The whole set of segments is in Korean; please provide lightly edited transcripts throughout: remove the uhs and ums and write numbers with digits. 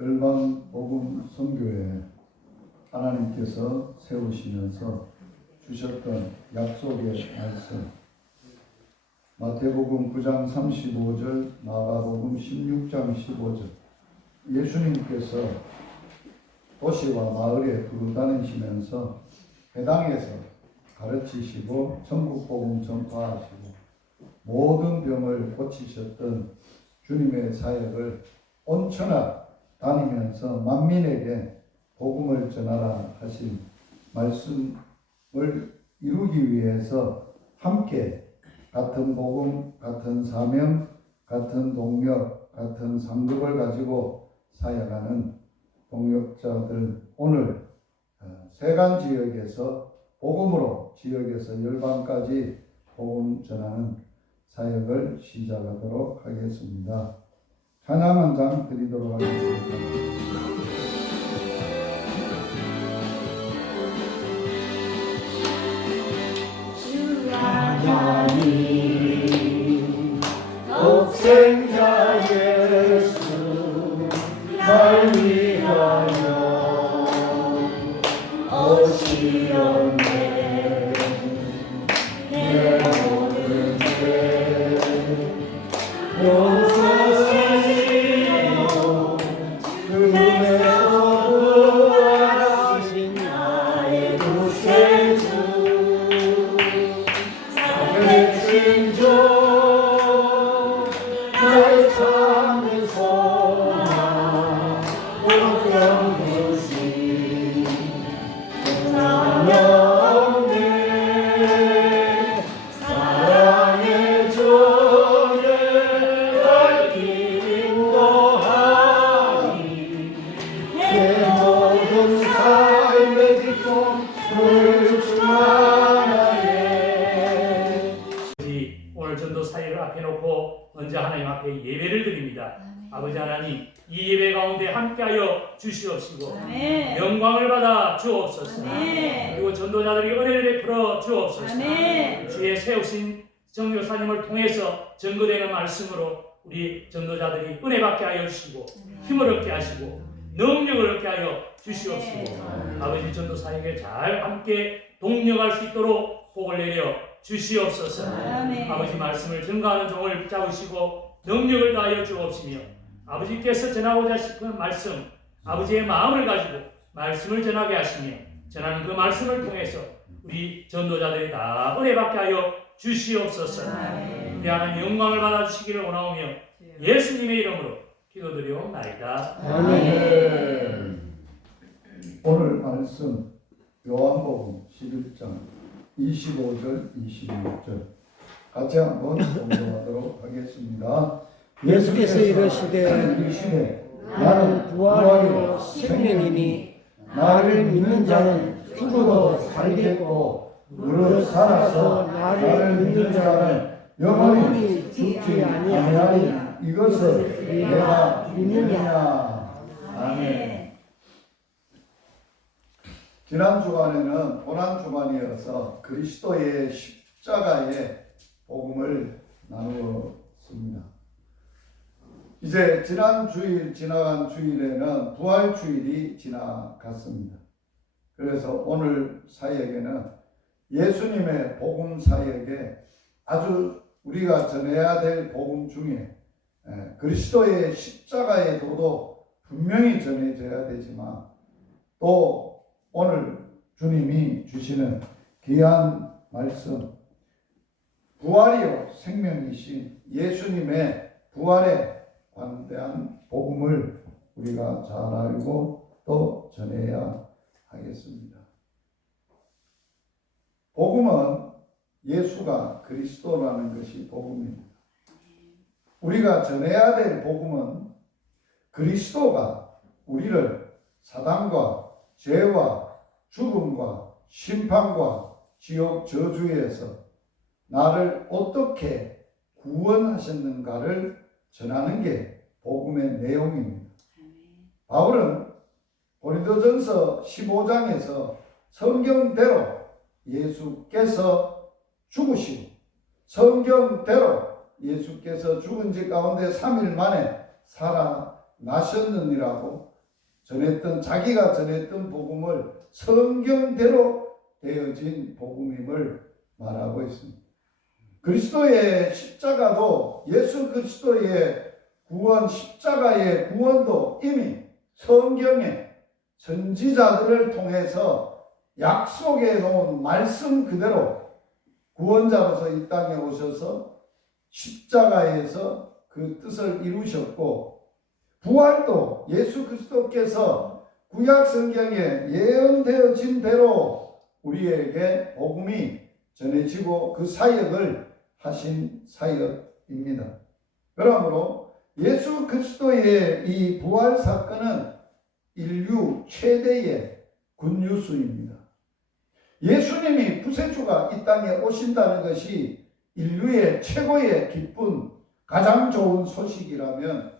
열방 복음 선교회 하나님께서 세우시면서 주셨던 약속의 말씀, 마태복음 9장 35절, 마가복음 16장 15절, 예수님께서 도시와 마을에 두루다니시면서 해당에서 가르치시고 전국복음 전파하시고 모든 병을 고치셨던 주님의 사역을 온천하 다니면서 만민에게 복음을 전하라 하신 말씀을 이루기 위해서 함께 같은 복음, 같은 사명, 같은 동력, 같은 상급을 가지고 사역하는 동역자들, 오늘 세간 지역에서 복음으로 지역에서 열방까지 복음 전하는 사역을 시작하도록 하겠습니다. 찬양 한 장 드리도록 하겠습니다. 주 하나님 독생자 예수 날 위하여 오시었네. 내 모든 죄 용서하시고 그에서 부활하신 나의 구세주 살아계신 주 나의 참된 소망 영구신 사랑의 사랑의 주를 밝히 인도하니 내 모든 삶의 기쁨을 충만하네. 오늘 전도 사역을 앞에 놓고 먼저 하나님 앞에 예배를 드립니다. 아버지 하나님, 이 예배 가운데 함께하여 주시옵시고 영광을 받아 주옵소서. 그리고 전도자들에게 은혜를 베풀어 주옵소서. 주의 세우신 정교사님을 통해서 전거되는 말씀으로 우리 전도자들이 은혜 받게 하여 주시고 힘을 얻게 하시고 능력을 얻게 하여 주시옵시고 아버지 전도사에게 잘 함께 동력할 수 있도록 복을 내려 주시옵소서. 아버지 말씀을 전가하는 종을 붙잡으시고 능력을 다하여 주옵시며 아버지께서 전하고자 싶은 말씀, 아버지의 마음을 가지고 말씀을 전하게 하시며 전하는 그 말씀을 통해서 우리 전도자들이 다 은혜 받게 하여 주시옵소서. 우리 하나님 영광을 받아주시기를 원하오며 예수님의 이름으로 기도드리옵나이다. 아멘. 오늘 말씀 요한복음 11장 25절 26절 같이 한번 공부하도록 하겠습니다. 예수께서 이르시되 나는 부활이요 생명이니 나를 믿는 자는 죽어도 살겠고 무릇 살아서 나를 믿는 자는 영원히 죽지 아니하리라. 이것을 내가 믿느냐. 아멘. 지난 주간에는 고난 주간이어서 그리스도의 십자가의 복음을 나누었습니다. 이제 지난 주일, 지나간 주일에는 부활 주일이 지나갔습니다. 그래서 오늘 사역에는 예수님의 복음 사역에 아주 우리가 전해야 될 복음 중에 그리스도의 십자가의 도도 분명히 전해져야 되지만 또 오늘 주님이 주시는 귀한 말씀, 부활이요 생명이신 예수님의 부활에 관대한 복음을 우리가 잘 알고 또 전해야 하겠습니다. 복음은 예수가 그리스도라는 것이 복음입니다. 우리가 전해야 될 복음은 그리스도가 우리를 사단과 죄와 죽음과 심판과 지옥 저주에서 나를 어떻게 구원하셨는가를 전하는 게 복음의 내용입니다. 바울은 고린도전서 15장에서 성경대로 예수께서 죽으시고 성경대로 예수께서 죽은 지 가운데 3일 만에 살아나셨느니라고 전했던 자기가 전했던 복음을 성경대로 되어진 복음임을 말하고 있습니다. 그리스도의 십자가도 예수 그리스도의 구원 십자가의 구원도 이미 성경에 선지자들을 통해서 약속해 놓은 말씀 그대로 구원자로서 이 땅에 오셔서 십자가에서 그 뜻을 이루셨고 부활도 예수 그리스도께서 구약 성경에 예언되어진 대로 우리에게 복음이 전해지고 그 사역을 하신 사역입니다. 그러므로 예수 그리스도의 이 부활 사건은 인류 최대의 굿뉴스입니다. 예수님이 구세주가 이 땅에 오신다는 것이 인류의 최고의 기쁜 가장 좋은 소식이라면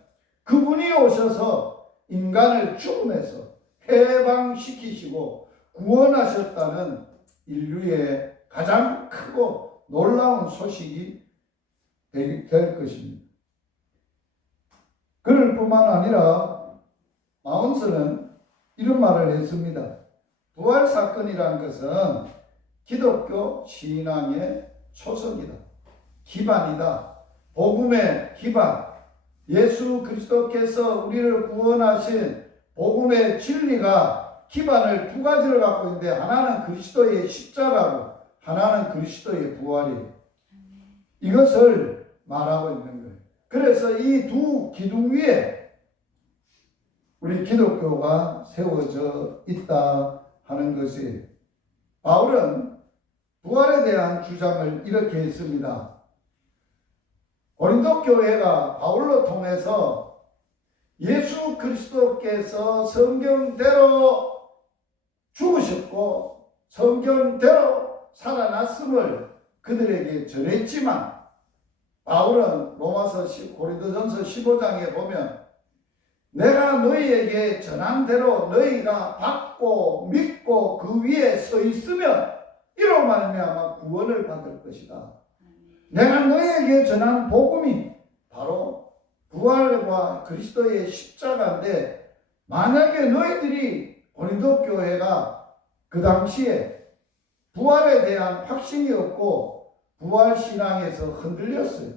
그분이 오셔서 인간을 죽음에서 해방시키시고 구원하셨다는 인류의 가장 크고 놀라운 소식이 될 것입니다. 그럴 뿐만 아니라 마운스는 이런 말을 했습니다. 부활 사건이라는 것은 기독교 신앙의 초석이다. 기반이다. 복음의 기반. 예수 그리스도께서 우리를 구원하신 복음의 진리가 기반을 두 가지를 갖고 있는데 하나는 그리스도의 십자가고 하나는 그리스도의 부활이에요. 이것을 말하고 있는 거예요. 그래서 이 두 기둥 위에 우리 기독교가 세워져 있다 하는 것이에요. 바울은 부활에 대한 주장을 이렇게 했습니다. 고린도 교회가 바울로 통해서 예수 그리스도께서 성경대로 죽으셨고 성경대로 살아났음을 그들에게 전했지만 바울은 로마서 고린도전서 15장에 보면 내가 너희에게 전한 대로 너희가 받고 믿고 그 위에 서 있으면 이로 말미암아 구원을 받을 것이다. 내가 너희에게 전한 복음이 바로 부활과 그리스도의 십자가인데 만약에 너희들이 고린도 교회가 그 당시에 부활에 대한 확신이 없고 부활 신앙에서 흔들렸어요.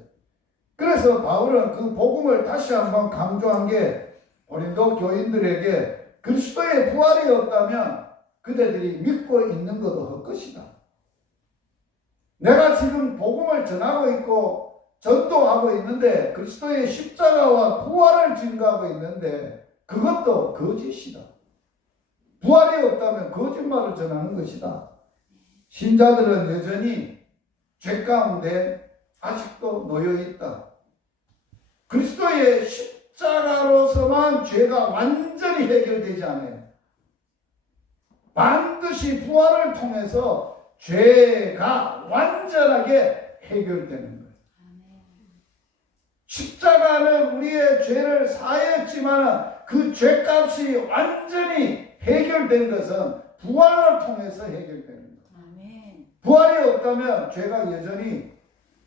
그래서 바울은 그 복음을 다시 한번 강조한 게 고린도 교인들에게 그리스도의 부활이 없다면 그대들이 믿고 있는 것도 헛것이다. 내가 지금 복음을 전하고 있고 전도하고 있는데 그리스도의 십자가와 부활을 증거하고 있는데 그것도 거짓이다. 부활이 없다면 거짓말을 전하는 것이다. 신자들은 여전히 죄 가운데 아직도 놓여 있다. 그리스도의 십자가로서만 죄가 완전히 해결되지 않아요. 반드시 부활을 통해서 죄가 완전하게 해결되는 거예요. 십자가는 우리의 죄를 사했지만 그 죄값이 완전히 해결된 것은 부활을 통해서 해결되는 거예요. 부활이 없다면 죄가 여전히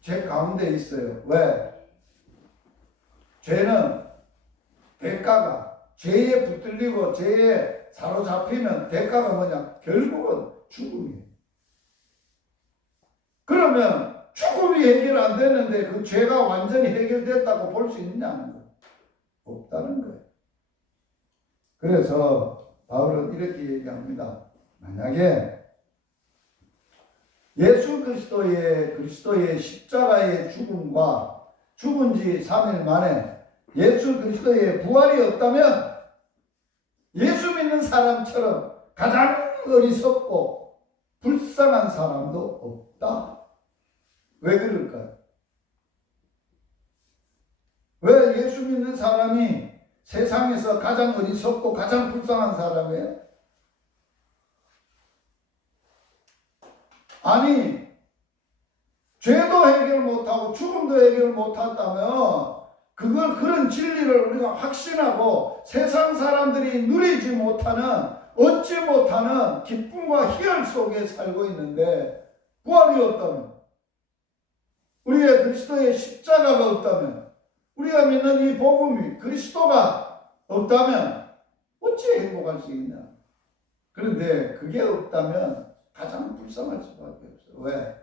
죄 가운데 있어요. 왜? 죄는 대가가 죄에 붙들리고 죄에 사로잡히면 대가가 뭐냐? 결국은 죽음이에요. 그러면 죽음이 해결 안 되는데 그 죄가 완전히 해결됐다고 볼 수 있냐는 거예요. 없다는 거예요. 그래서 바울은 이렇게 얘기합니다. 만약에 예수 그리스도의 십자가의 죽음과 죽은 지 3일 만에 예수 그리스도의 부활이 없다면 예수 믿는 사람처럼 가장 어리석고 불쌍한 사람도 없다. 왜 그럴까요? 왜 예수 믿는 사람이 세상에서 가장 어리석고 가장 불쌍한 사람이에요? 아니, 죄도 해결 못하고 죽음도 해결 못한다면 그런 진리를 우리가 확신하고 세상 사람들이 누리지 못하는 얻지 못하는 기쁨과 희열 속에 살고 있는데 부활이 없다면 우리의 그리스도의 십자가가 없다면 우리가 믿는 이 복음이 그리스도가 없다면 어찌 행복할 수 있냐? 그런데 그게 없다면 가장 불쌍할 수밖에 없어. 왜?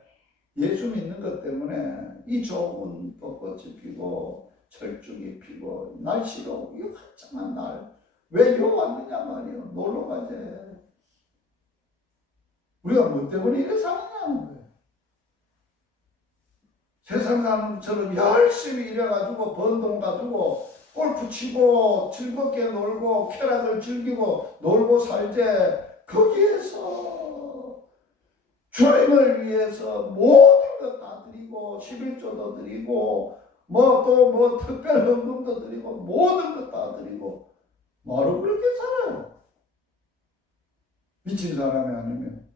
예수 믿는 것 때문에 이 좋은 벚꽃이 피고 철쭉이 피고 날씨도 이 화창한 날 왜 요 왔느냐 말이요. 놀러 가지. 우리가 뭐 때문에 이래 사느냐는 거예요. 세상 사람처럼 열심히 일해가지고 번 돈 가지고 골프 치고 즐겁게 놀고 쾌락을 즐기고 놀고 살제. 거기에서 주님을 위해서 모든 것 다 드리고 11조도 드리고 뭐 특별 헌금도 드리고 모든 것 다 드리고 뭐로 그렇게 살아요? 미친 사람이 아니면.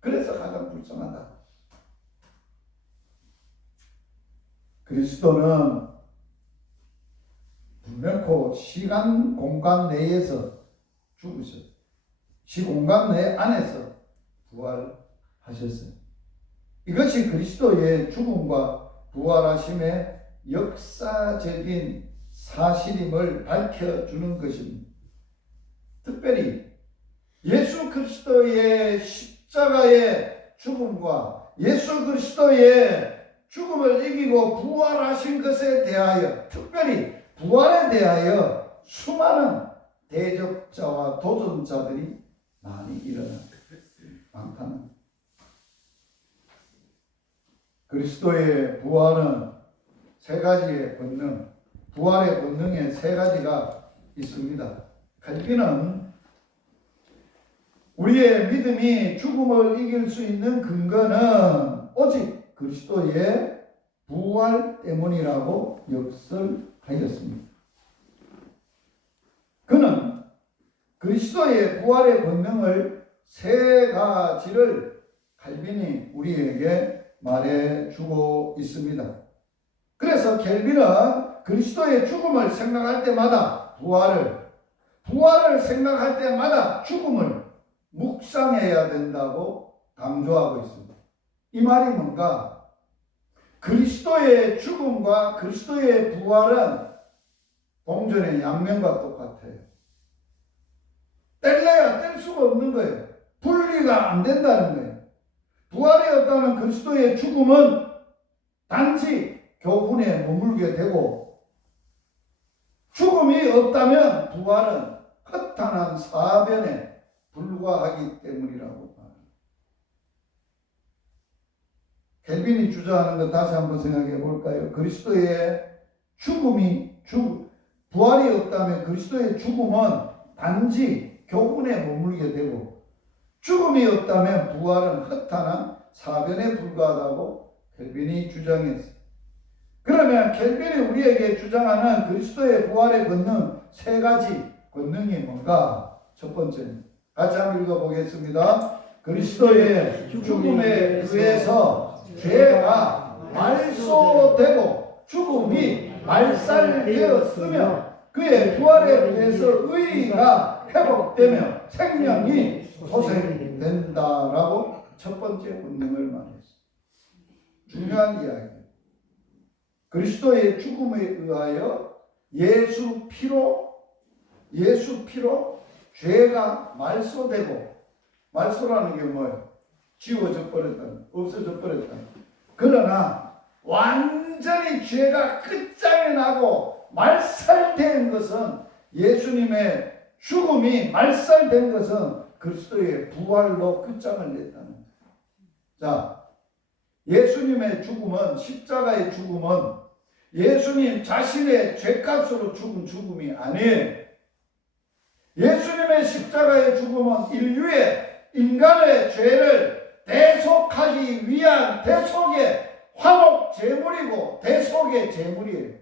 그래서 가장 불쌍하다. 그리스도는 분명코 시간 공간 내에서 죽으셨어요. 시공간 내 안에서 부활하셨어요. 이것이 그리스도의 죽음과 부활하심의 역사적인 사실임을 밝혀주는 것입니다. 특별히 예수 그리스도의 십자가의 죽음과 예수 그리스도의 죽음을 이기고 부활하신 것에 대하여, 특별히 부활에 대하여 수많은 대적자와 도전자들이 많이 많다는. 그리스도의 부활은 세 가지의 권능, 부활의 권능에 세 가지가 있습니다. 칼빈은 우리의 믿음이 죽음을 이길 수 있는 근거는 오직 그리스도의 부활 때문이라고 역설하였습니다. 그는 그리스도의 부활의 권능을 세 가지를 칼빈이 우리에게 말해주고 있습니다. 그래서 켈빈은 그리스도의 죽음을 생각할 때마다 부활을 생각할 때마다 죽음을 묵상해야 된다고 강조하고 있습니다. 이 말이 뭔가? 그리스도의 죽음과 그리스도의 부활은 동전의 양면과 똑같아요. 뗄래야 뗄 수가 없는 거예요. 분리가 안 된다는 거예요. 부활이 없다면 그리스도의 죽음은 단지 교훈에 머물게 되고, 죽음이 없다면 부활은 허탄한 사변에 불과하기 때문이라고 말합니다. 켈빈이 주장하는 것 다시 한번 생각해 볼까요? 그리스도의 부활이 없다면 그리스도의 죽음은 단지 교훈에 머물게 되고, 죽음이 없다면 부활은 허탄한 사변에 불과하다고 켈빈이 주장했습니다. 그러면 켈빈이 우리에게 주장하는 그리스도의 부활의 권능 세 가지 권능이 뭔가? 첫 번째는 같이 한번 읽어보겠습니다. 그리스도의 죽음에 의해서 죄가 말소되고 죽음이 말살되었으며 그의 부활에 의해서 의가 회복되며 생명이 소생된다라고 첫 번째 권능을 말했습니다. 중요한 이야기입니다. 그리스도의 죽음에 의하여 예수 피로 죄가 말소되고, 말소라는 게 뭐예요? 지워져 버렸다, 없어져 버렸다. 그러나 완전히 죄가 끝장이 나고 말살된 것은, 예수님의 죽음이 말살된 것은 그리스도의 부활로 끝장을 냈다는 거예요. 자, 예수님의 죽음은, 십자가의 죽음은 예수님 자신의 죄값으로 죽은 죽음이 아니에요. 예수님의 십자가의 죽음은 인간의 죄를 대속하기 위한 대속의 화목 제물이고 대속의 제물이에요.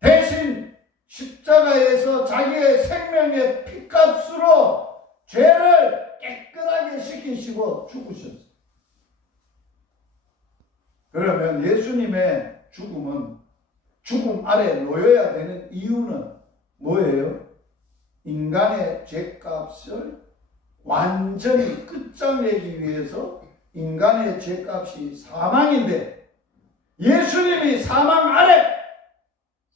대신 십자가에서 자기의 생명의 피값으로 죄를 깨끗하게 씻기시고 죽으셨어요. 그러면 예수님의 죽음은, 죽음 아래 놓여야 되는 이유는 뭐예요? 인간의 죄값을 완전히 끝장내기 위해서. 인간의 죄값이 사망인데 예수님이 사망 아래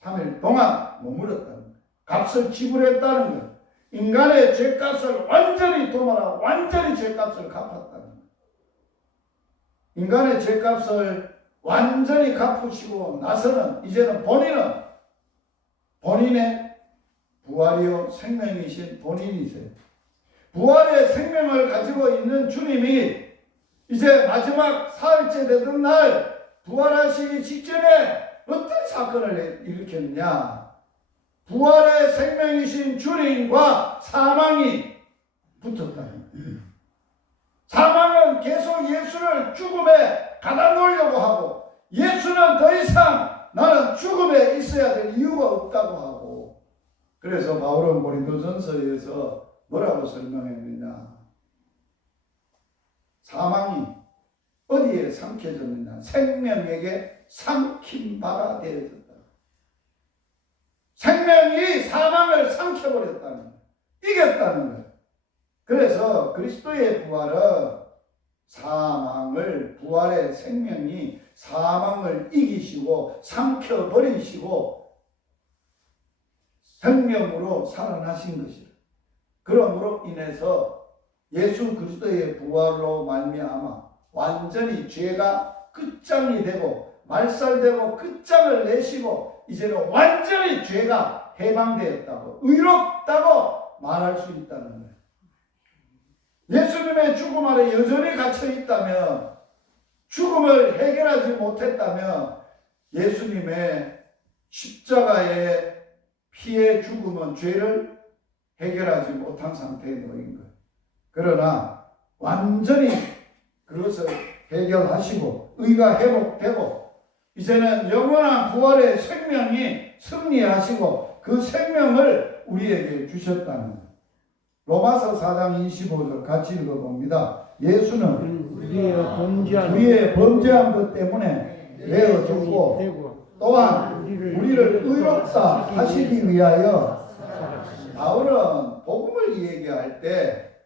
3일 동안 머물렀다는 거예요. 값을 지불했다는 거예요. 인간의 죄값을 완전히 도말하고 완전히 죄값을 갚았다는 거예요. 인간의 죄값을 완전히 갚으시고 나서는 이제는 본인의 부활이요 생명이신 본인이세요. 부활의 생명을 가지고 있는 주님이 이제 마지막 사흘째 되던 날 부활하시기 직전에 어떤 사건을 일으켰냐? 부활의 생명이신 주님과 사망이 붙었다는 거예요. 사망은 계속 예수를 죽음에 가다 놓으려고 하고, 예수는 더 이상 나는 죽음에 있어야 될 이유가 없다고 하고, 그래서 바울은 고린도전서에서 뭐라고 설명했느냐? 사망이 어디에 삼켜졌느냐? 생명에게 삼킨 바가 되어졌다. 생명이 사망을 삼켜버렸다는 거예요. 이겼다는 거예요. 그래서 그리스도의 부활은 부활의 생명이 사망을 이기시고 삼켜버리시고 생명으로 살아나신 것이다. 그러므로 인해서 예수 그리스도의 부활로 말미암아 완전히 죄가 끝장이 되고 말살되고 끝장을 내시고 이제는 완전히 죄가 해방되었다고, 의롭다고 말할 수 있다는 거예요. 예수님의 죽음 아래 여전히 갇혀 있다면, 죽음을 해결하지 못했다면 예수님의 십자가의 피의 죽음은 죄를 해결하지 못한 상태에 놓인 거예요. 그러나 완전히 그것을 해결하시고 의가 회복되고 이제는 영원한 부활의 생명이 승리하시고 그 생명을 우리에게 주셨다는 거예요. 로마서 4장 25절 같이 읽어봅니다. 예수는 우리의 범죄한 것 때문에 내어 죽고 또한 우리를 의롭다 하시기 위하여, 바울은 복음을 얘기할 때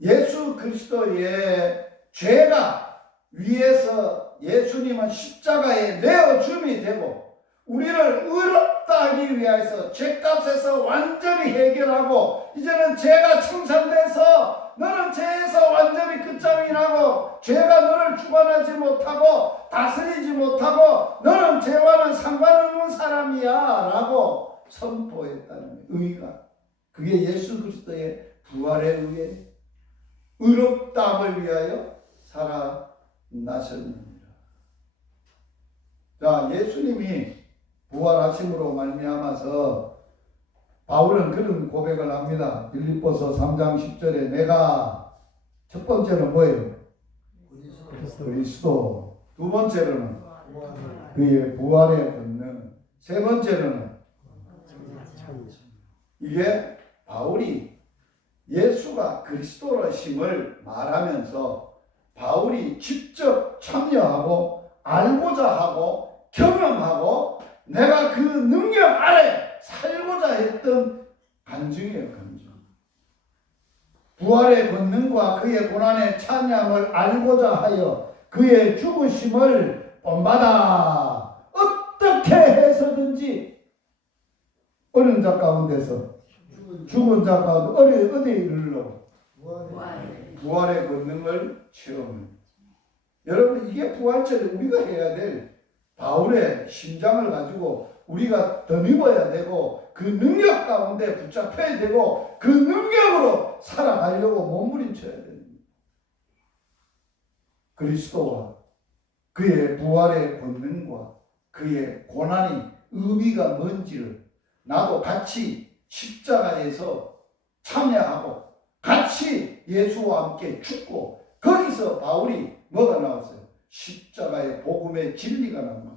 예수 그리스도의 죄가 위에서 예수님은 십자가에 내어줌이 되고 우리를 의롭다 하기 위해서 죄값에서 완전히 해결하고 이제는 죄가 청산돼서 너는 죄에서 완전히 끝장이 나고 죄가 너를 주관하지 못하고 다스리지 못하고 너는 죄와는 상관없는 사람이야 라고 선포했다는 의가, 그게 예수 그리스도의 부활에 의해 의롭다함을 위하여 살아나셨습니다. 자, 예수님이 부활하심으로 말미암아서 바울은 그런 고백을 합니다. 빌립보서 3장 10절에 내가 첫 번째는 뭐예요? 그리스도. 두 번째로는 그의 부활의 권능. 세 번째로는 이게 바울이 예수가 그리스도라심을 말하면서 바울이 직접 참여하고 알고자 하고 경험하고 내가 그 능력 아래 살고자 했던 간증이에요. 간증. 부활의 권능과 그의 고난의 찬양을 알고자 하여 그의 죽으심을 본받아 어떻게 해서든지 어린 자 가운데서 죽은 자 가운데 어디에 이르러 부활의 권능을 체험합니다. 여러분, 이게 부활절에 우리가 해야 될 바울의 심장을 가지고 우리가 덧입어야 되고 그 능력 가운데 붙잡혀야 되고 그 능력으로 살아가려고 몸부림쳐야 됩니다. 그리스도와 그의 부활의 권능과 그의 고난이 의미가 뭔지를 나도 같이 십자가에서 참여하고 같이 예수와 함께 죽고 거기서 바울이 뭐가 나왔어요? 십자가의 복음의 진리가 나옵니다.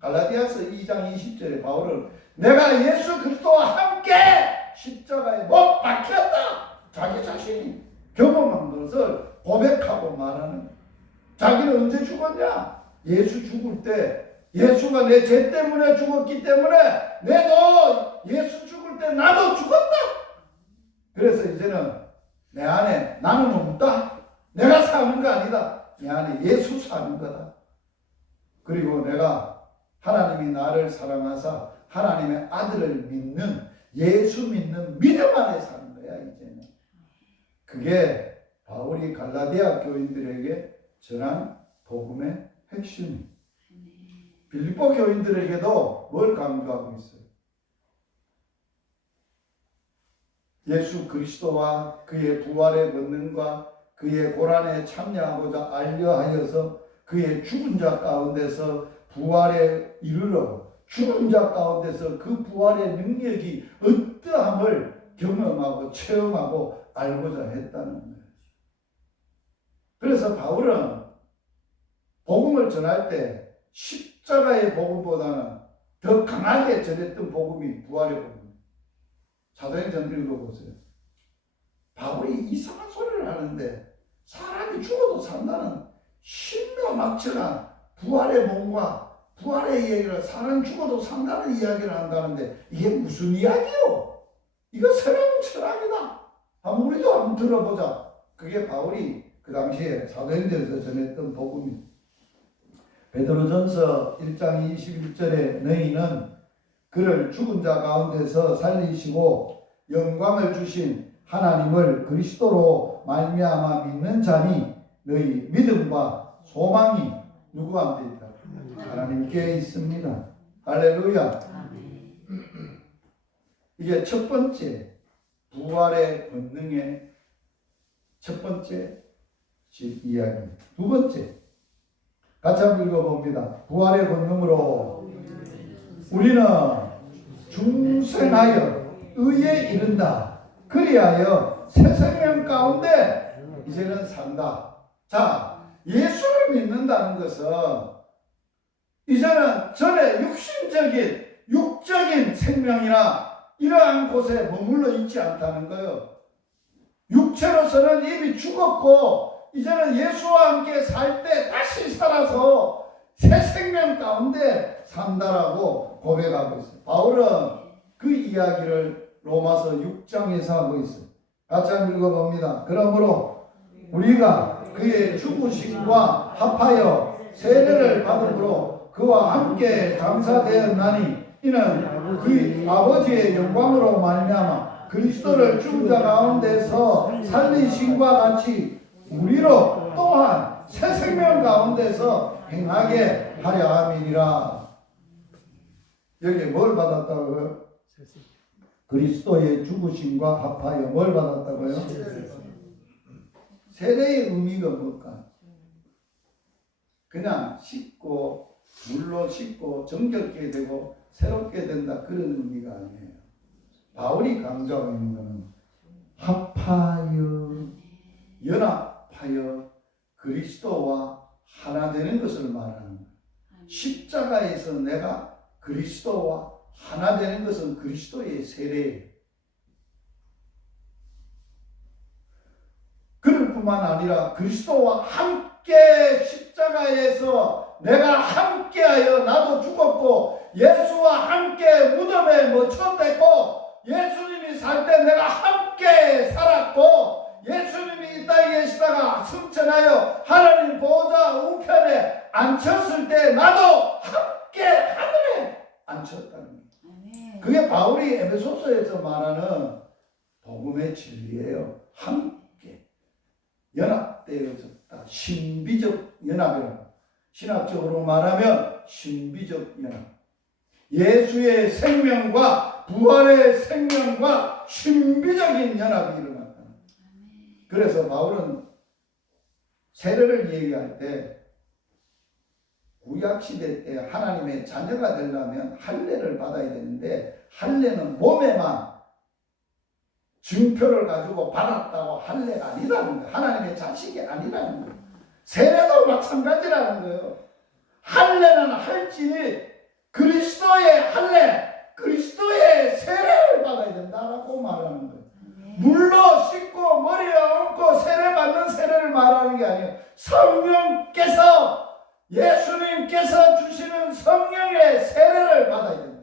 갈라디아서 2장 20절에 바울은 내가 예수 그리스도와 함께 십자가에 못 박혔다. 자기 자신이 경험한 것을 고백하고 말하는 거예요. 자기는 언제 죽었냐? 예수 죽을 때 예수가 내 죄 때문에 죽었기 때문에 내도 예수 죽을 때 나도 죽었다. 그래서 이제는 내 안에 나는 없다. 내가 사는 거 아니다. 내 안에 예수 사는 거다. 그리고 내가 하나님이 나를 사랑하사 하나님의 아들을 믿는 예수 믿는 믿음 안에 사는 거야 이제는. 그게 바울이 갈라디아 교인들에게 전한 복음의 핵심. 빌립보 교인들에게도 뭘 강조하고 있어요? 예수 그리스도와 그의 부활의 권능과 그의 고난에 참여하고자 알려하여서 그의 죽은 자 가운데서 부활에 이르러 죽은 자 가운데서 그 부활의 능력이 어떠함을 경험하고 체험하고 알고자 했다는 거예요. 그래서 바울은 복음을 전할 때 십자가의 복음보다는 더 강하게 전했던 복음이 부활의 복음. 사도행전 읽어보세요. 바울이 이상한 소리를 하는데 사람이 죽어도 산다는 신묘막측한 부활의 몸과 부활의 이야기를, 사람 죽어도 산다는 이야기를 한다는데 이게 무슨 이야기요? 이거 새로운 철학이다. 우리도 한번 들어보자. 그게 바울이 그 당시에 사도행전에서 전했던 복음이. 베드로전서 1장 21절에 너희는 그를 죽은 자 가운데서 살리시고 영광을 주신 하나님을 그리스도로 말미암아 믿는 자니 너희 믿음과 소망이 누구한테 있다? 하나님께 있습니다. 할렐루야. 이게 첫 번째 부활의 권능의 첫 번째 이야기. 두 번째 같이 한번 읽어봅니다. 부활의 권능으로 우리는 중생하여 의에 이른다. 그리하여 새 생명 가운데 이제는 산다. 자, 예수를 믿는다는 것은 이제는 전에 육적인 생명이나 이러한 곳에 머물러 있지 않다는 거예요. 육체로서는 이미 죽었고 이제는 예수와 함께 살 때 다시 살아서 새 생명 가운데 산다라고 고백하고 있어요. 바울은 그 이야기를 로마서 6장에서 하고 있어요. 같이 한번 읽어봅니다. 그러므로 우리가 그의 죽으심과 합하여 세례를 받음으로 그와 함께 장사되었나니 이는 그 아버지의 영광으로 말미암아 그리스도를 죽은 자 가운데서 살리심과 같이 우리로 또한 새 생명 가운데서 행하게 하려 함이니라. 여기 뭘 받았다고요? 그리스도의 죽으심과 합하여 뭘 받았다고요? 세례의 의미가 뭘까? 그냥 씻고 물로 씻고 정결케 되고 새롭게 된다 그런 의미가 아니에요. 바울이 강조하고 있는 것은 합하여 연합하여 그리스도와 하나 되는 것을 말하는 거예요. 십자가에서 내가 그리스도와 하나 되는 것은 그리스도의 세례예요. 그럴 뿐만 아니라 그리스도와 함께 십자가에서 내가 함께하여 나도 죽었고 예수와 함께 무덤에 묻혔댔고 예수님이 살 때 내가 함께 살았고 예수님이 이 땅에 계시다가 승천하여 하나님 보호자 우편에 앉혔을 때 나도 함께 하늘에 앉혔다는 거예요. 그게 바울이 에베소서에서 말하는 복음의 진리예요. 함께 연합되어졌다. 신비적 연합이라고. 신학적으로 말하면 신비적 연합. 예수의 생명과 부활의 생명과 신비적인 연합이 일어났다. 그래서 바울은 세례를 얘기할 때 구약시대 때 하나님의 자녀가 되려면 할례를 받아야 되는데 할례는 몸에만 증표를 가지고 받았다고 할례가 아니라는 거예요. 하나님의 자식이 아니라는 거예요. 세례도 마찬가지라는 거예요. 할례는 할지니 그리스도의 할례, 그리스도의 세례를 받아야 된다라고 말하는 거예요. 물로 씻고 머리에 얹고 세례받는 세례를 말하는 게 아니에요. 성령께서 예수님께서 주시는 성령의 세례를 받아야 된다.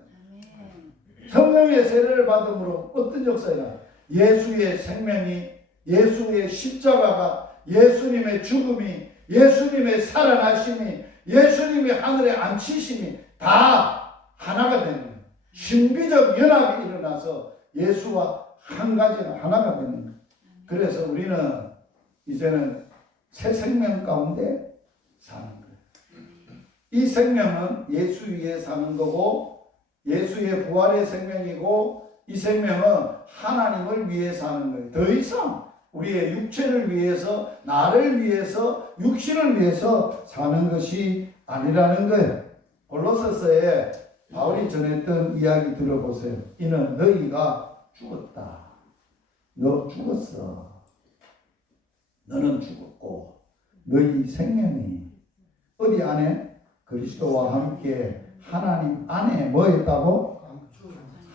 성령의 세례를 받음으로 어떤 역사이냐? 예수의 생명이, 예수의 십자가가, 예수님의 죽음이, 예수님의 살아나심이, 예수님의 하늘에 앉히심이 다 하나가 되는 거예요. 신비적 연합이 일어나서 예수와 한 가지가 하나가 되는 거예요. 그래서 우리는 이제는 새 생명 가운데 사는 거예요. 이 생명은 예수 위에 사는 거고 예수의 부활의 생명이고 이 생명은 하나님을 위해 사는 거예요. 더 이상 우리의 육체를 위해서 나를 위해서 육신을 위해서 사는 것이 아니라는 거예요. 골로새서에 바울이 전했던 이야기 들어보세요. 이는 너희가 죽었다. 너 죽었어. 너는 죽었고 너희 생명이 어디 안에? 그리스도와 함께 하나님 안에 뭐 했다고?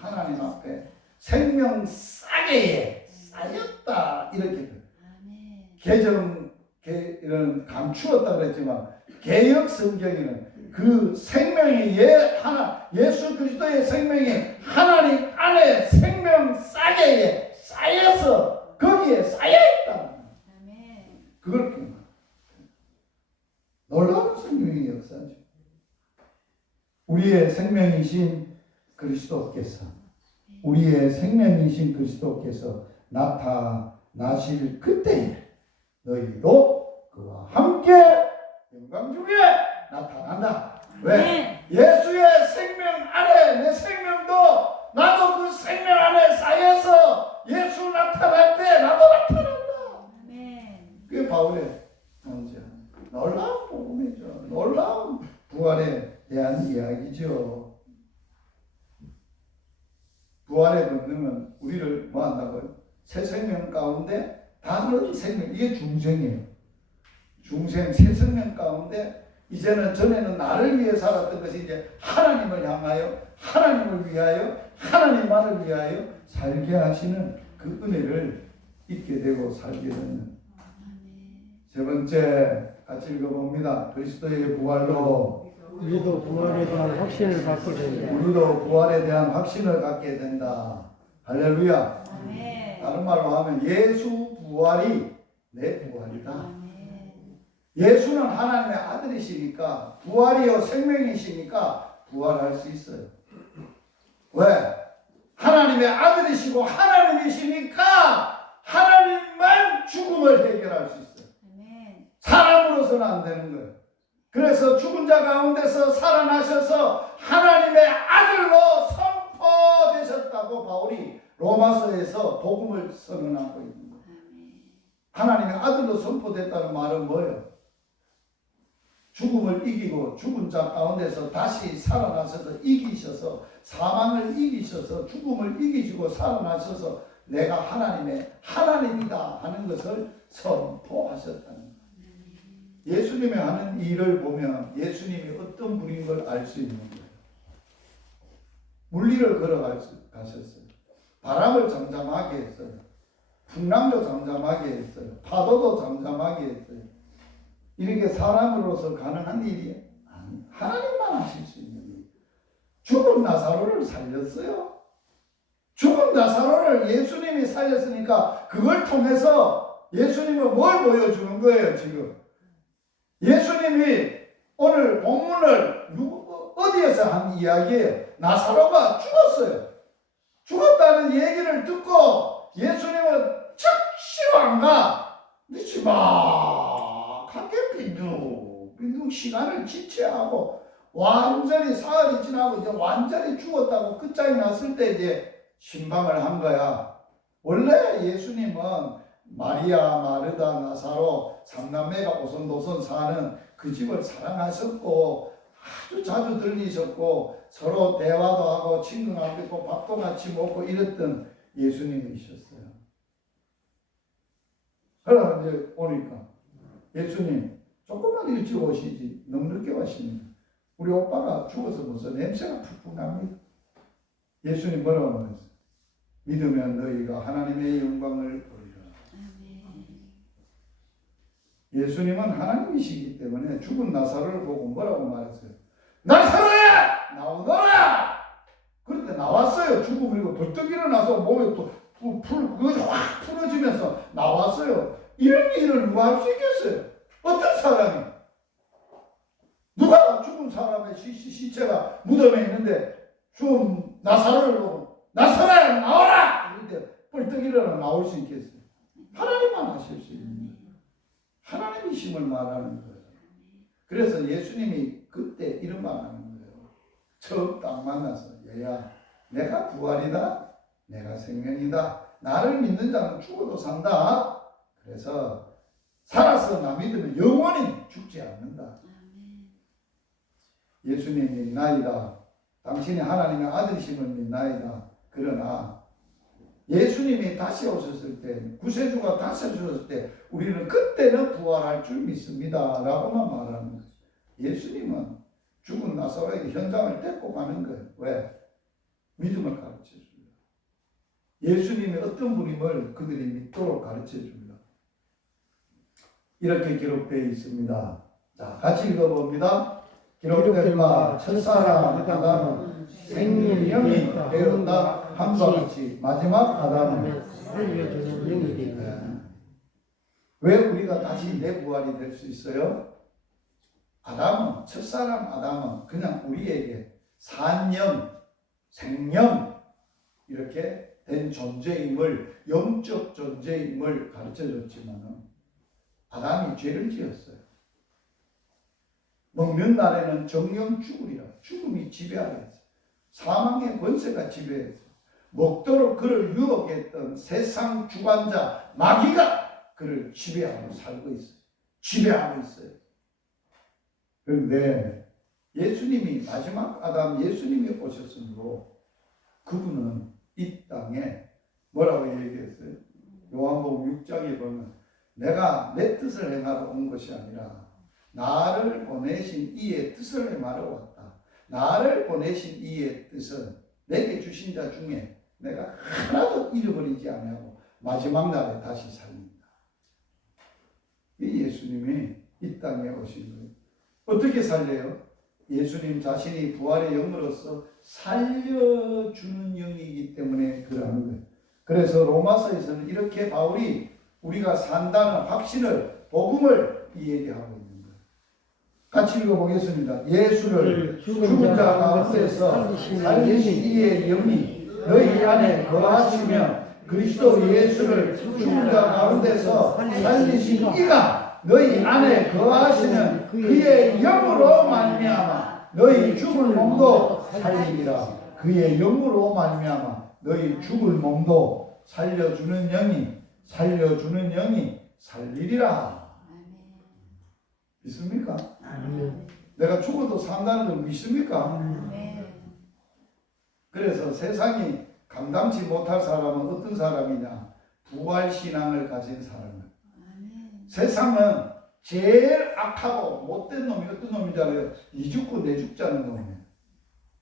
하나님 앞에 생명 싸게에 쌓였다. 이렇게 개정 이런 감추었다 그랬지만 개역 성경에는 그 생명이 예수 그리스도의 생명이 하나님 안에 생명 싸게에 쌓여서 거기에 쌓여있다. 그걸 놀라운 성경의 역사죠. 우리의 생명이신 그리스도께서 우리의 생명이신 그리스도께서 나타나실 그때에 너희도 그와 함께 영광 중에 나타난다. 왜? 예수의 생명 안에 내 생명도 나도 그 생명 안에 쌓여서 예수 나타날 때 나도 나타난다. 그게 바울의 문제야. 놀라운 복음이죠. 놀라운 부활에 대한 이야기죠. 부활의 권능은 우리를 뭐 한다고요? 새 생명 가운데 다른 생명, 이게 중생이에요. 중생 새 생명 가운데 이제는 전에는 나를 위해 살았던 것이 이제 하나님을 향하여 하나님을 위하여 하나님만을 위하여 살게 하시는 그 은혜를 잊게 되고 살게 되는. 세 번째 같이 읽어봅니다. 그리스도의 부활로 우리도 부활에 대한 확신을 갖게 된다. 우리도 부활에 대한 확신을 갖게 된다. 할렐루야. 다른 말로 하면 예수 부활이 내 부활이다. 예수는 하나님의 아들이시니까 부활이요 생명이시니까 부활할 수 있어요. 왜? 하나님의 아들이시고 하나님이시니까 하나님만 죽음을 해결할 수 있어요. 사람으로서는 안 되는 거예요. 그래서 죽은 자 가운데서 살아나셔서 하나님의 아들로 선포되셨다고 바울이 로마서에서 복음을 선언하고 있는 거예요. 하나님의 아들로 선포됐다는 말은 뭐예요? 죽음을 이기고 죽은 자 가운데서 다시 살아나셔서 이기셔서 사망을 이기셔서 죽음을 이기시고 살아나셔서 내가 하나님의 하나님이다 하는 것을 선포하셨다는 거예요. 예수님이 하는 일을 보면 예수님이 어떤 분인 걸 알 수 있는 거예요. 물리를 걸어가셨어요. 바람을 잠잠하게 했어요. 풍랑도 잠잠하게 했어요. 파도도 잠잠하게 했어요. 이렇게 사람으로서 가능한 일이 아니, 하나님만 하실 수 있는 일. 죽은 나사로를 살렸어요. 죽은 나사로를 예수님이 살렸으니까 그걸 통해서 예수님은 뭘 보여주는 거예요, 지금? 예수님이 오늘 본문을 어디에서 한 이야기예요? 나사로가 죽었어요. 죽었다는 얘기를 듣고 예수님은 즉시 왕가 믿지 마. 가게 빈둥 시간을 지체하고 완전히 사흘이 지나고 이제 완전히 죽었다고 끝장이 났을 때 이제 신방을 한 거야. 원래 예수님은 마리아, 마르다, 나사로 삼남매가 오손도손 사는 그 집을 사랑하셨고 아주 자주 들리셨고 서로 대화도 하고 친근하고 있고 밥도 같이 먹고 이랬던 예수님이셨어요. 그러나 이제 오니까 예수님 조금만 일찍 오시지 너무 늦게 오시니까 우리 오빠가 죽어서 무슨 냄새가 푹푹 납니다. 예수님 뭐라고 말했어요? 믿으면 너희가 하나님의 영광을 보리라. 예수님은 하나님이시기 때문에 죽은 나사로를 보고 뭐라고 말했어요? 나사로야! 나오너라! 그런데 나왔어요. 죽음을 벌떡 일어나서 몸에 또 확 풀어지면서 나왔어요. 이런 일을 누가 할 수 있겠어요? 어떤 사람이? 누가 죽은 사람의 시체가 무덤에 있는데 죽은 나사로를 보고 나서라 나와라 이런데 뻘떡 일어나 나올 수 있겠어요? 하나님만 하실 수 있는 거예요. 하나님의 힘을 말하는 거예요. 그래서 예수님이 그때 이런 말 하는 거예요. 처음 딱 만나서 얘야 내가 부활이다 내가 생명이다 나를 믿는 자는 죽어도 산다. 그래서 살아서 나 믿으면 영원히 죽지 않는다. 예수님이 믿나이다. 당신이 하나님의 아들이심을 믿나이다. 그러나 예수님이 다시 오셨을 때 구세주가 다시 오셨을 때 우리는 그때는 부활할 줄 믿습니다 라고만 말하는 거죠. 예수님은 죽은 나사로에게 현장을 데리고 가는 거예요. 왜? 믿음을 가르쳐 줍니다. 예수님이 어떤 분임을 그들이 믿도록 가르쳐 줍니다. 이렇게 기록되어 있습니다. 자, 같이 읽어봅니다. 기록된 바 첫사람 아담은 생명이 되었다 함과 같이 마지막 아담은 살려주는 영이 되었다. 왜 우리가 다시 내부활이 될 수 있어요? 아담은 첫사람 아담은 그냥 우리에게 산영, 생명 이렇게 된 존재임을 영적 존재임을 가르쳐줬지만 아담이 죄를 지었어요. 먹는 날에는 정령 죽으리라. 죽음이 지배하겠어요. 사망의 권세가 지배했어요. 먹도록 그를 유혹했던 세상 주관자 마귀가 그를 지배하고 살고 있어요. 지배하고 있어요. 그런데 예수님이 마지막 아담 예수님이 오셨으므로 그분은 이 땅에 뭐라고 얘기했어요? 요한복음 6장에 보면 내가 내 뜻을 행하러 온 것이 아니라 나를 보내신 이의 뜻을 행하러 왔다. 나를 보내신 이의 뜻은 내게 주신 자 중에 내가 하나도 잃어버리지 아니하고 마지막 날에 다시 살린다. 이 예수님이 이 땅에 오신 거예요. 어떻게 살려요? 예수님 자신이 부활의 영으로서 살려주는 영이기 때문에 그러는 거예요. 그래서 로마서에서는 이렇게 바울이 우리가 산다는 확신을 복음을 얘기하고 있는 거예요. 같이 읽어보겠습니다. 예수를 죽은 자 가운데서 살리신 이의 영이 너희 안에 거하시면 그리스도 예수를 죽은 자 가운데서 살리신 이가 너희 안에 거하시는 그의 영으로 말미암아 너희 죽을 몸도 살리리라. 그의 영으로 말미암아 너희 죽을 몸도 살려주는 영이 살리리라. 믿습니까? 내가 죽어도 산다는 걸 믿습니까? 그래서 세상이 감당치 못할 사람은 어떤 사람이냐? 부활신앙을 가진 사람은. 세상은 제일 악하고 못된 놈이 어떤 놈인지 알아요? 이 죽고 내 죽자는 놈이에요.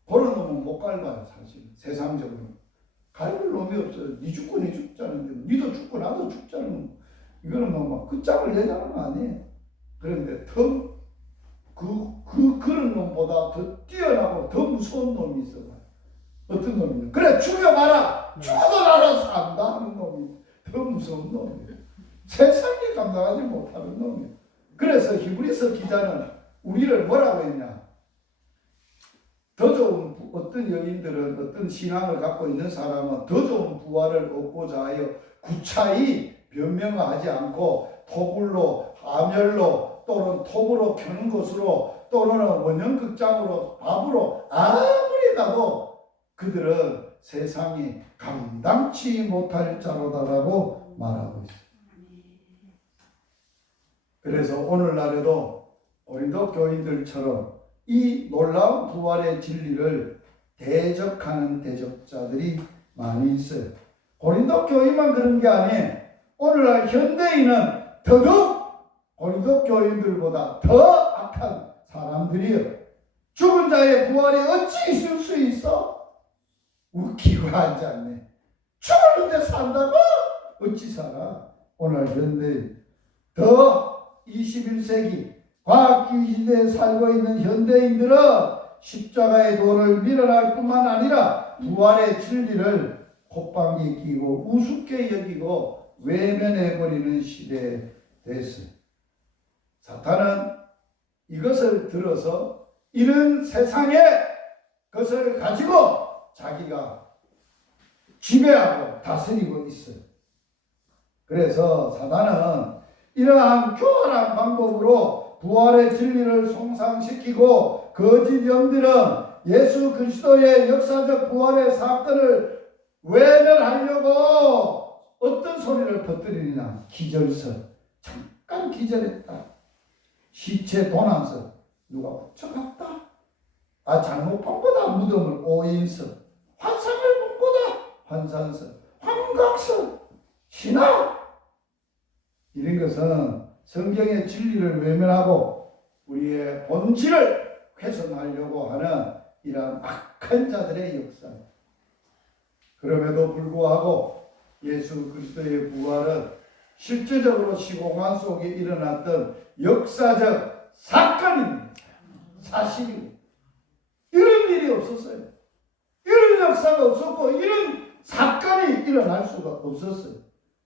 그런 놈은 못 갈봐요. 사실 세상적으로 갈볼 놈이 없어요. 니 죽고 내 죽자는 놈, 니도 죽고 나도 죽자는 놈. 이거는 뭐 끝장을 내자는 거 아니에요. 그런데 그런 놈보다 더 뛰어나고 더 무서운 놈이 있어요. 어떤 놈이냐? 그래 죽여봐라. 죽어도 나도 산다 하는 놈이 더 무서운 놈이에요. 세상이 감당하지 못하는 놈이에요. 그래서 히브리서 기자는 우리를 뭐라고 했냐? 더 좋은 어떤 여인들은 어떤 신앙을 갖고 있는 사람은 더 좋은 부활을 얻고자 하여 구차히 변명하지 않고 토굴로 하멸로 또는 톱으로 켜는 것으로 또는 원형극장으로 밥으로 아무리 가도 그들은 세상이 감당치 못할 자로다라고 말하고 있습니다. 그래서 오늘날에도 고린도 교인들처럼 이 놀라운 부활의 진리를 대적하는 대적자들이 많이 있어요. 고린도 교인만 그런 게 아니에요. 오늘날 현대인은 더더욱 고린도 교인들보다 더 악한 사람들이에요. 죽은 자의 부활이 어찌 있을 수 있어? 웃기고 앉았네. 죽었는데 산다고? 어찌 살아? 오늘 현대인 더 21세기 과학기기 시대에 살고 있는 현대인들은 십자가의 도를 밀어낼 뿐만 아니라 부활의 진리를 콧방귀 끼고 우습게 여기고 외면해버리는 시대에 됐어요. 사탄은 이것을 들어서 이런 세상의 것을 가지고 자기가 지배하고 다스리고 있어요. 그래서 사단은 이러한 교활한 방법으로 부활의 진리를 송상시키고 거짓 영들은 예수 그리스도의 역사적 부활의 사건을 외면하려고 어떤 소리를 퍼뜨리느냐. 기절설. 잠깐 기절했다. 시체 도난설. 누가 훔쳐갔다. 잘못 본 거다. 무덤을 오인설. 환상을 본 거다. 환상설. 환각설. 신학. 이런 것은 성경의 진리를 외면하고 우리의 본질을 훼손하려고 하는 이러한 악한 자들의 역사. 그럼에도 불구하고 예수 그리스도의 부활은 실제적으로 시공간 속에 일어났던 역사적 사건입니다. 사실이고 이런 일이 없었어요. 이런 역사가 없었고 이런 사건이 일어날 수가 없었어요.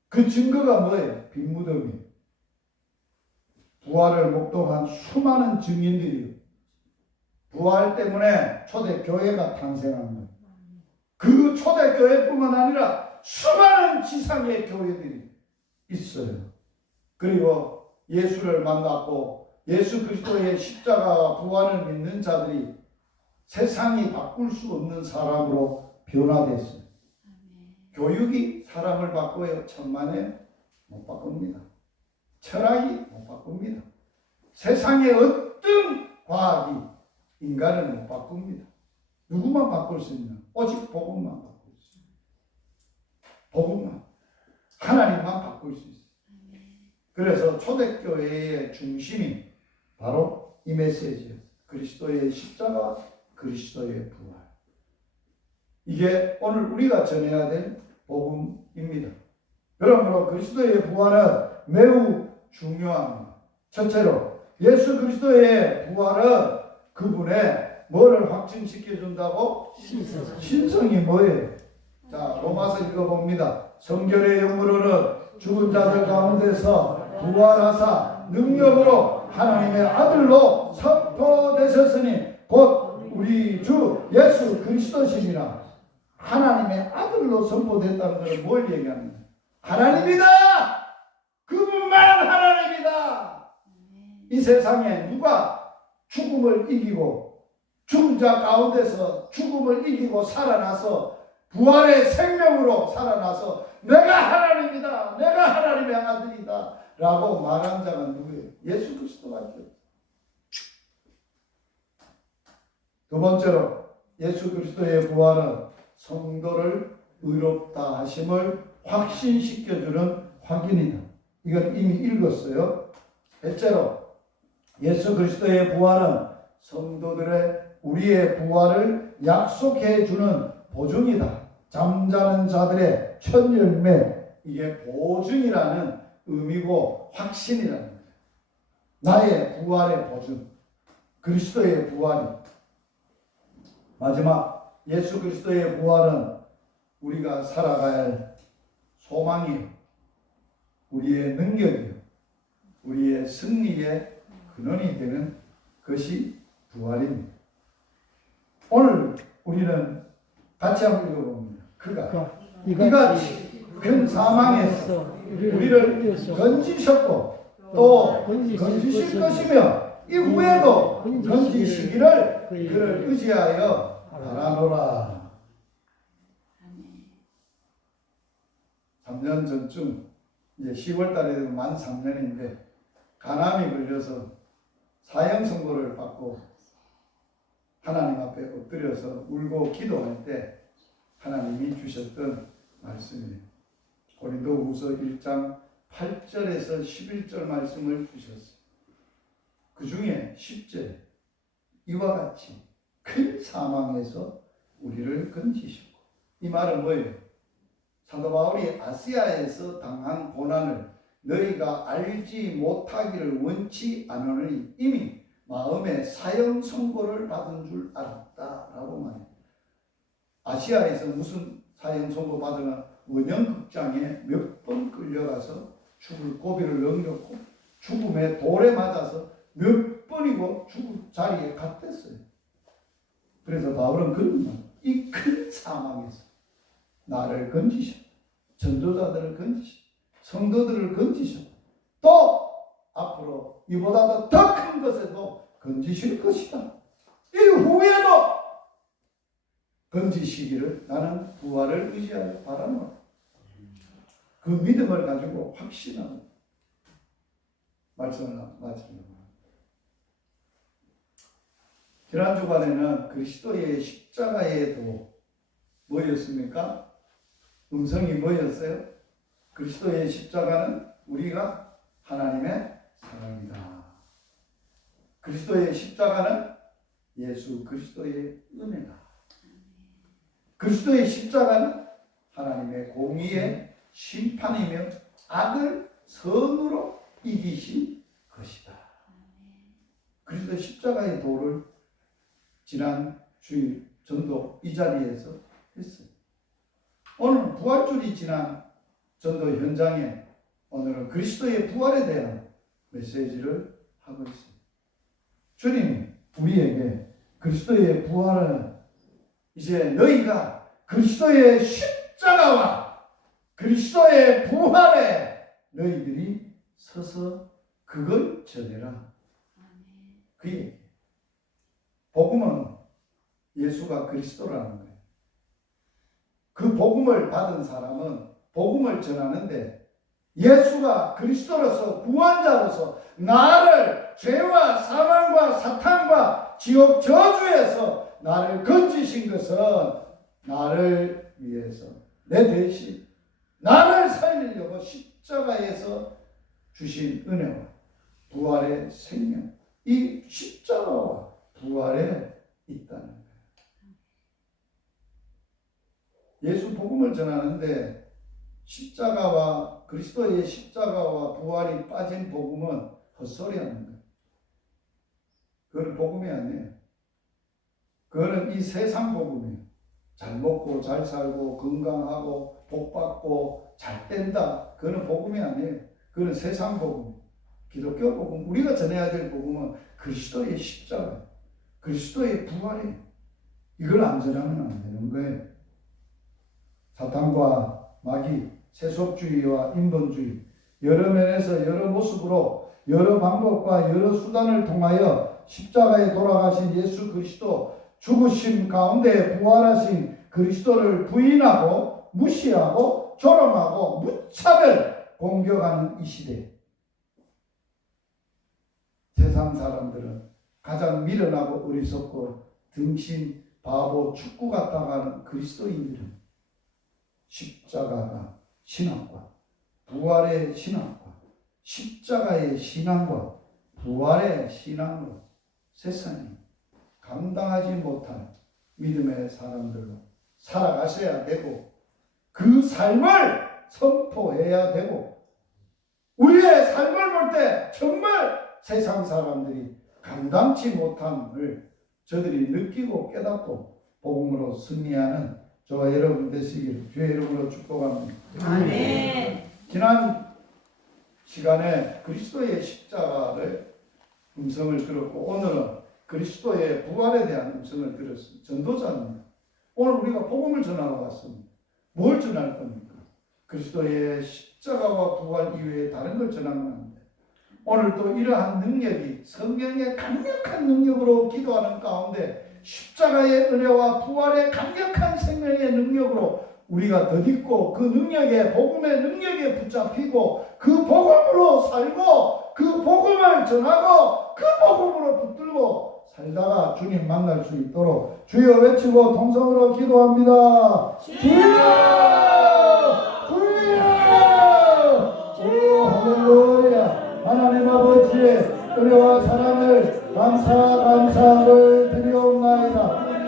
그 증거가 뭐예요? 빈무덤이에요. 부활을 목도한 수많은 증인들이요. 부활 때문에 초대교회가 탄생한 거예요. 그 초대교회뿐만 아니라 수많은 지상의 교회들이 있어요. 그리고 예수를 만났고 예수 그리스도의 십자가와 부활을 믿는 자들이 세상이 바꿀 수 없는 사람으로 변화됐어요. 교육이 사람을 바꿔요. 천만에 못 바꿉니다. 철학이 못 바꿉니다. 세상의 어떤 과학이 인간을 못 바꿉니다. 누구만 바꿀 수 있냐? 오직 복음만 바꿀 수 있어요. 복음만. 하나님만 바꿀 수 있어요. 그래서 초대교회의 중심이 바로 이 메시지예요. 그리스도의 십자가, 그리스도의 부활. 이게 오늘 우리가 전해야 될 복음입니다. 그러므로 그리스도의 부활은 매우 중요합니다. 첫째로 예수 그리스도의 부활은 그분의 뭐를 확증시켜 준다고? 신성이 뭐예요? 자, 로마서 읽어봅니다. 성결의 영으로는 죽은 자들 가운데서 부활하사 능력으로 하나님의 아들로 선포되셨으니 곧 우리 주 예수 그리스도시니라. 하나님의 아들로 선포됐다는 것은 뭘 얘기하는 거예요? 하나님이다! 그분만 하나님이다! 이 세상에 누가 죽음을 이기고 죽은 자 가운데서 죽음을 이기고 살아나서 부활의 생명으로 살아나서 내가 하나님이다. 내가 하나님의 아들이다. 라고 말한 자가 누구예요? 예수 그리스도밖에 없어요. 두 번째로 예수 그리스도의 부활은 성도를 의롭다 하심을 확신시켜주는 확인이다. 이건 이미 읽었어요. 셋째로 예수 그리스도의 부활은 성도들의 우리의 부활을 약속해 주는 보증이다. 잠자는 자들의 첫 열매, 이게 보증이라는 의미고 확신이라는 거예요. 나의 부활의 보증, 그리스도의 부활이. 마지막 예수 그리스도의 부활은 우리가 살아가야 할 소망이요, 우리의 능력이요, 우리의 승리의 근원이 되는 것이 부활입니다. 오늘 우리는 같이 한번 읽어봅니다. 그가 이같이 큰 사망에서 우리를 건지셨고 또 건지실 것이며 이후에도 건지시기를 그를 의지하여 바라노라. 3년 전쯤 이제 10월 달에 되면 만 3년인데 간암이 걸려서 사형 선고를 받고 하나님 앞에 엎드려서 울고 기도할 때 하나님이 주셨던 말씀이에요. 고린도후서 1장 8절에서 11절 말씀을 주셨어요. 그 중에 10절 이와 같이 큰 사망에서 우리를 건지시고, 이 말은 뭐예요? 사도 바울이 아시아에서 당한 고난을 너희가 알지 못하기를 원치 않으니 이미 마음에 사형 선고를 받은 줄 알았다라고 말해요. 아시아에서 무슨 사형 선고 받으면 원형극장에 몇 번 끌려가서 죽을 고비를 넘겼고 죽음의 돌에 맞아서 몇 번이고 죽을 자리에 갔댔어요. 그래서 바울은 이 큰 사망에서 나를 건지셨다. 전도자들을 건지셨다. 성도들을 건지셨다. 또 앞으로 이보다 더 큰 것에도 건지실 것이다. 이 후에도 건지시기를 나는 부활을 의지하여 바라노라. 그 믿음을 가지고 확신하는 말씀을 마칩니다. 지난 주간에는 그리스도의 십자가의 도 뭐였습니까? 음성이 뭐였어요? 그리스도의 십자가는 우리가 하나님의 사랑이다. 그리스도의 십자가는 예수 그리스도의 은혜다. 그리스도의 십자가는 하나님의 공의의 심판이며 악을 선으로 이기신 것이다. 그리스도 십자가의 도를 지난 주일 전도 이 자리에서 했어요. 오늘 부활주일이 지난 전도 현장에 오늘은 그리스도의 부활에 대한 메시지를 하고 있습니다. 주님 우리에게 그리스도의 부활은 이제 너희가 그리스도의 십자가와 그리스도의 부활에 너희들이 서서 그걸 전해라. 그 얘기. 복음은 예수가 그리스도라는 거예요. 그 복음을 받은 사람은 복음을 전하는데 예수가 그리스도로서 구원자로서 나를 죄와 사망과 사탄과 지옥 저주에서 나를 건지신 것은 나를 위해서 내 대신 나를 살리려고 십자가에서 주신 은혜와 부활의 생명, 이 십자가와 부활에 있다는 거예요. 예수 복음을 전하는데 십자가와 그리스도의 십자가와 부활이 빠진 복음은 헛소리하는 거예요. 그건 복음이 아니에요. 그거는 이 세상 복음이에요. 잘 먹고 잘 살고 건강하고 복 받고 잘 된다. 그거는 복음이 아니에요. 그거는 세상 복음. 기독교 복음, 우리가 전해야 될 복음은 그리스도의 십자가, 그리스도의 부활이에요. 이걸 안 전하면 안 되는 거예요. 사탄과 마귀, 세속주의와 인본주의, 여러 면에서 여러 모습으로 여러 방법과 여러 수단을 통하여 십자가에 돌아가신 예수 그리스도, 죽으심 가운데 부활하신 그리스도를 부인하고 무시하고 조롱하고 무차별 공격하는 이 시대, 세상 사람들은 가장 미련하고 어리석고 등신, 바보, 축구 같다가는 그리스도인들은 십자가가 신앙과 부활의 신앙과 십자가의 신앙과 부활의 신앙으로 세상이 감당하지 못한 믿음의 사람들로 살아가셔야 되고 그 삶을 선포해야 되고 우리의 삶을 볼 때 정말 세상 사람들이 감당치 못함을 저들이 느끼고 깨닫고 복음으로 승리하는 저와 여러분 되시길 주의 이름으로 축복합니다. 아멘. 지난 시간에 그리스도의 십자가를 음성을 들었고 오늘은 그리스도의 부활에 대한 음성을 들었습니다. 전도자입니다. 오늘 우리가 복음을 전하러 왔습니다. 뭘 전할 겁니까? 그리스도의 십자가와 부활 이외에 다른 걸 전하면 안 돼요. 오늘 또 이러한 능력이 성경의 강력한 능력으로 기도하는 가운데 십자가의 은혜와 부활의 강력한 생명의 능력으로 우리가 덧입고 그 능력에 복음의 능력에 붙잡히고 그 복음으로 살고 그 복음을 전하고 그 복음으로 붙들고 살다가 주님 만날 수 있도록 주여 외치고 동성으로 기도합니다. 주여! 주여! 오 할렐루야! 하나님 아버지의 은혜와 사랑을 감사를 드리옵나이다.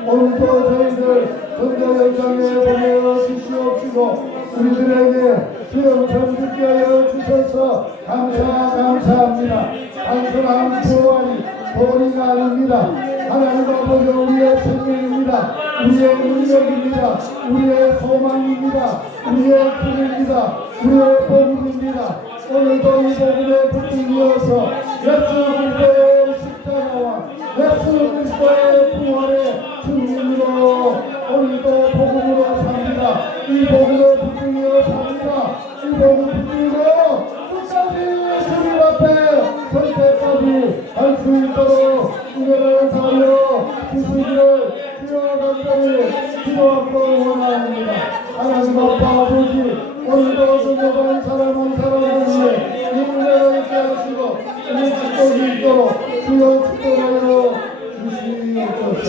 오늘도 저희들 전도 현장에 보내어 주시옵시고 우리들에게 수영처럼 듣게 하여 주셔서 감사합니다. 단순한 부활이 도리가 아닙니다. 하나님 아버지 우리의 생명입니다. 우리의 능력입니다. 우리의 소망입니다. 우리의 길입니다. 우리의 복음입니다. 오늘도 이 복음에 붙들려서 예수 그리스도의 십자가와 예수 그리스도의 부활의 증인으로 오늘도 복음으로 삽니다. 이 복음을 붙들려 삽니다. 이 복음을 붙들고 끝까지 주님 앞에 설 때까지 할 수 있도록 은혜를 사하여 주시기를 주여 간절히 기도하고 원합니다. 하나님 아빠 아버지, 오늘도 전도된 사람은 사람을 이 은혜를 있게 하시고 이 축복이 있도록 주여 축복하여 주시옵소서.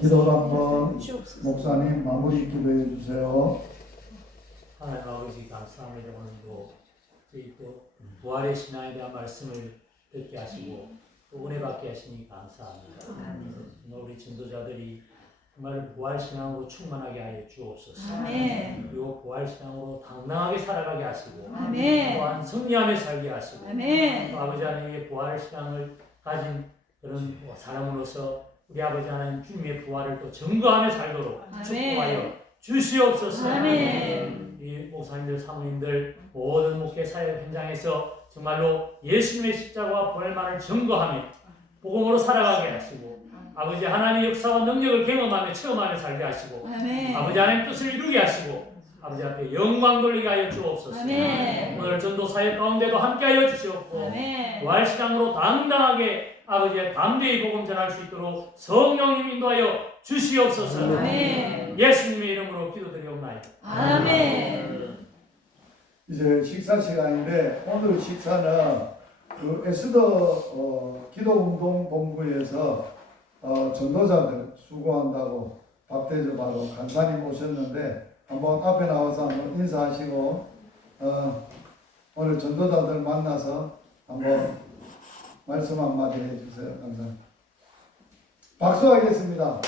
기도를 한번 목사님 마무리 기도해 주세요. 하나님 아버지 감사합니다. 오늘도 저희 또 부활의 신앙에 대한 말씀을 듣게 하시고 또 은혜 받게 하시니 감사합니다. 정말 우리 전도자들이 정말 부활 신앙으로 충만하게 하여 주옵소서. 그리고 부활 신앙으로 당당하게 살아가게 하시고 또한 승리하며 살게 하시고 또 아버지 하나님의 부활 신앙을 가진 그런 사람으로서 우리 아버지 하나님 주님의 부활을 또 증거하며 살도록 축복하여 주시옵소서. 이 목사님들, 사모님들 모든 목회 사역 현장에서 정말로 예수님의 십자가와 부활만을 증거하며 복음으로 살아가게 하시고 아버지 하나님의 역사와 능력을 경험하며 체험하며 살게 하시고 아버지 하나님 뜻을 이루게 하시고 아버지 앞에 영광 돌리게 하여 주옵소서. 오늘 전도 사역 가운데도 함께하여 주시옵고 부활신앙으로 당당하게 아버지의 담대히 복음 전할 수 있도록 성령님 인도하여 주시옵소서. 예수님의 이름으로 기도드리옵나이다. 이제 식사 시간인데 오늘 식사는 그 에스더 기도운동 본부에서 전도자들 수고한다고 밥 대접하러 간사님 오셨는데 한번 앞에 나와서 한번 인사하시고 오늘 전도자들 만나서 한번 말씀 한마디 해주세요. 감사합니다. 박수하겠습니다.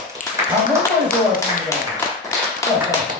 강원도에서 왔습니다.